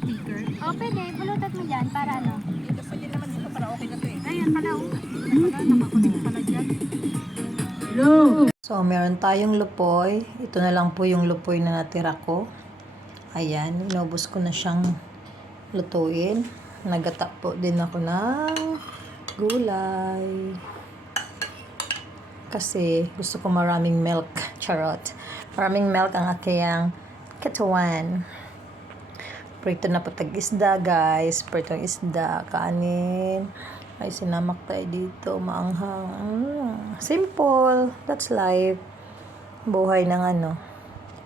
speaker. Oh, pwede. Bulutot mo dyan para ano. Ito pwede naman dito para okay na to eh. Ayun pala, oh. Nakakunik pala dyan. So, meron tayong lupoy. Ito na lang po yung lupoy na natira ko. Ayan, inubos ko na siyang lutuin. Nagata po din ako ng gulay. Kasi gusto ko maraming milk. Charot. Maraming milk ang aking katawan. Prito na po tag-isda, guys. Pritong isda, kanin. Ay, sinamak tayo dito. Maanghang. Simple. That's life. Buhay ng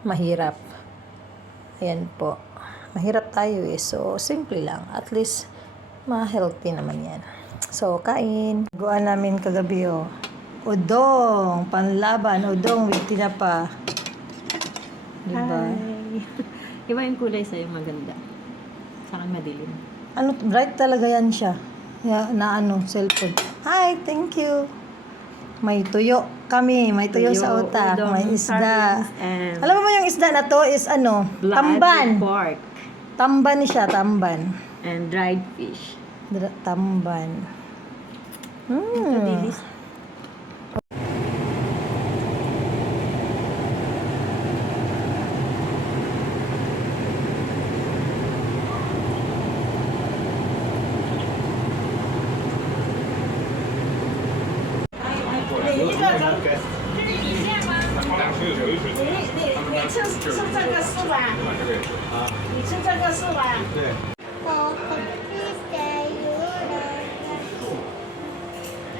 mahirap. Ayan po. Mahirap tayo eh. So, simple lang. At least, ma-healthy naman yan. So, kain. Guan namin kagabi oh. Udong. Panlaban. Udong with tinapa. Diba? Hi. Iba yung kulay sa'yo maganda. Sa akin madilim. Bright talaga yan siya. Cellphone. Hi, thank you. May tuyo kami. May tuyo sa utak. Udong, May isda. and Alam mo ba yung isda na to is blood tamban. with pork. Tamban siya, tamban. And dried fish. Tamban. Ito, dilis.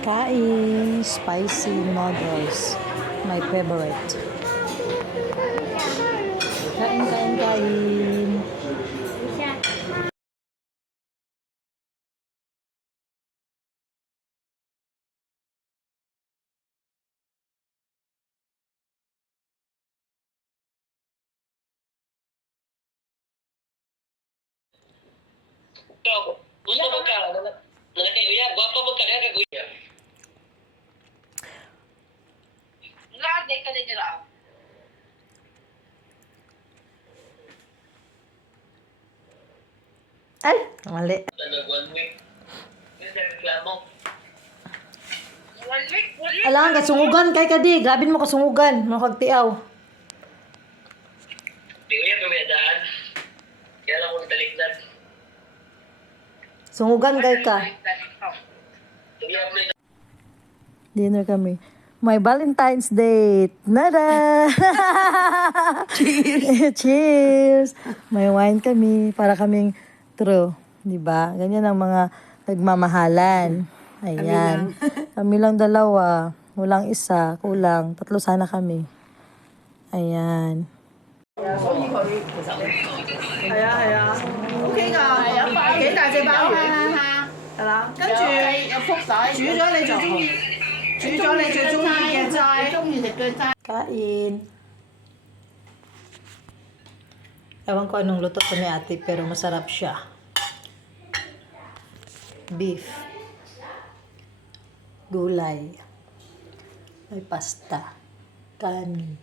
Kain. Spicy noodles. My favorite. Kain, kain, kain. Gusto mo ka? Nanakay uya, guwapa mo ka kag uya. Lahat ka na dira. Ay, mali. Talag 1 week. Hindi reklamo. 1 week, 1 week. Alang, kasungugan kay kadi. Grabe mo kasungugan. Makagtiaw. Di uya pamedaan. Kaya lang ko talikdan. Sungugan kay ka. Uya mo Dinner kami. My Valentine's date. Nada! Cheers! Cheers! May wine kami. Para kaming true. Diba? Ganyan ang mga nagmamahalan. Ayan. Kami lang dalawa. Walang isa. Kulang. 3 sana kami. Ayan. 係啊係啊，OK 㗎，幾大隻鮑魚？係啦，跟住有福仔，煮咗你最中意，煮咗你最中意嘅齋，中意食嘅齋。 Kain. Ewan ko anong luto to ni ate, pero masarap siya. Beef. Gulay. May pasta. Kanin.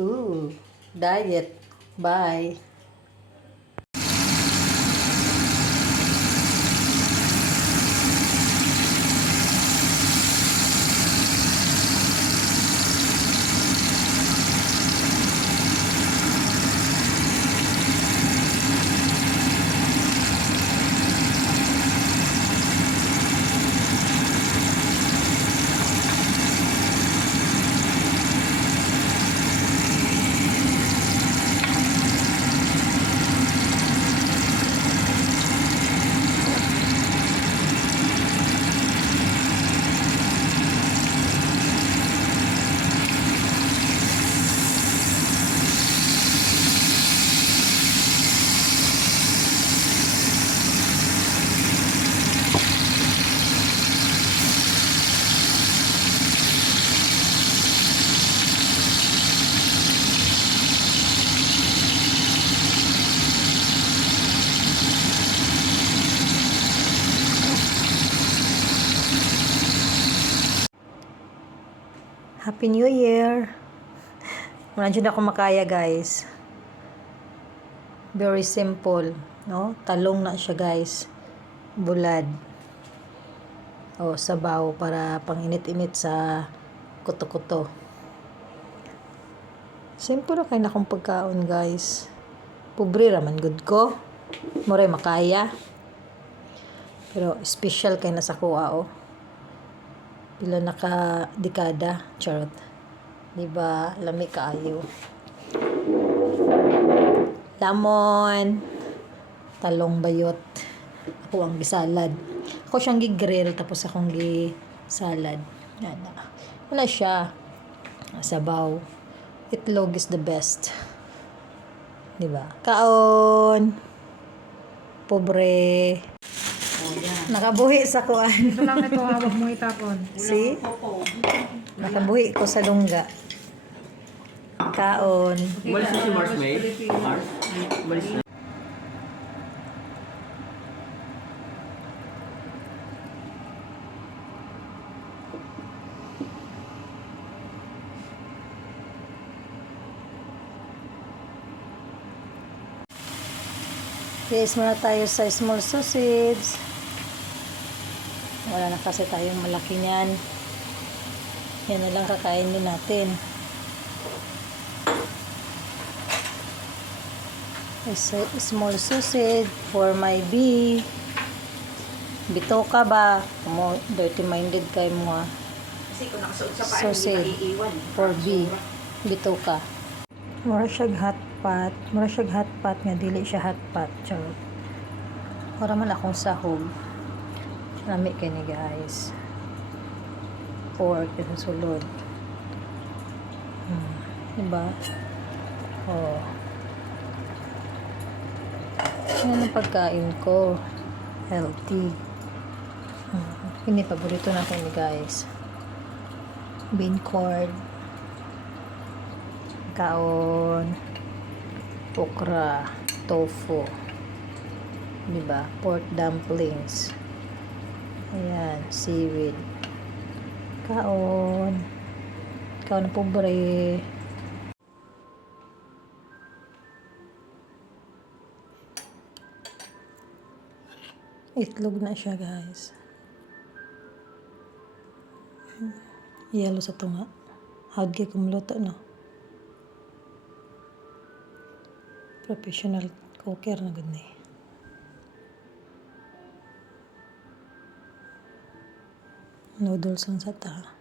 Ooh, diet. Bye. Happy New Year! Nandiyan ako makaya, guys. Very simple, no? Talong na siya, guys. Bulad. O, sabaw para panginit-init sa kuto-kuto. Simple na kayo na akong pagkaon, guys. Pobre raman good ko. Moray makaya. Pero special kay na sa kuha, oh. Pila naka dekada, charot. Diba? Lami kaayo. Lamon. Talong bayot. Ako ang gisalad. Ako siyang gi-grill tapos akong gi-salad. Yan na. Wala siya. Sabaw. Itlog is the best. Diba? Kaon. Pobre. Nakabuhi sa kuan. Ito lang ito, hawak mo itapon. See? Nakabuhi ko sa lungga. Kaon. Umalis na si Mars May? Mars? Umalis na. Yes, muna tayo sa small sausage. Wala na kasi tayong malaki niyan. Yan na lang kakainin natin. Small sausage for my bee. Bito ka ba? Mo dirty minded kay mo ha. Kasi kung nakasuot sa Sausage for bee. Bito ka. Mura siyang hot pot. Mura siyang hot pot nga dili siya hot pot. Charot. Mura man akong sahog. Lami kay ni guys. Pork sa sulod. Diba? Oh. Yan ang pagkain ko. Healthy. Ini paborito na ko ni guys. Bean curd. Kaon. Okra. Tofu. Diba? Pork dumplings. Ayan. Seaweed. Kaon. Kaon na pobre. Itlog na siya, guys. Yellow sa tunga. How'd kayo kumuluto, no? Professional cooker na gud ni. Noodles lang sa ta.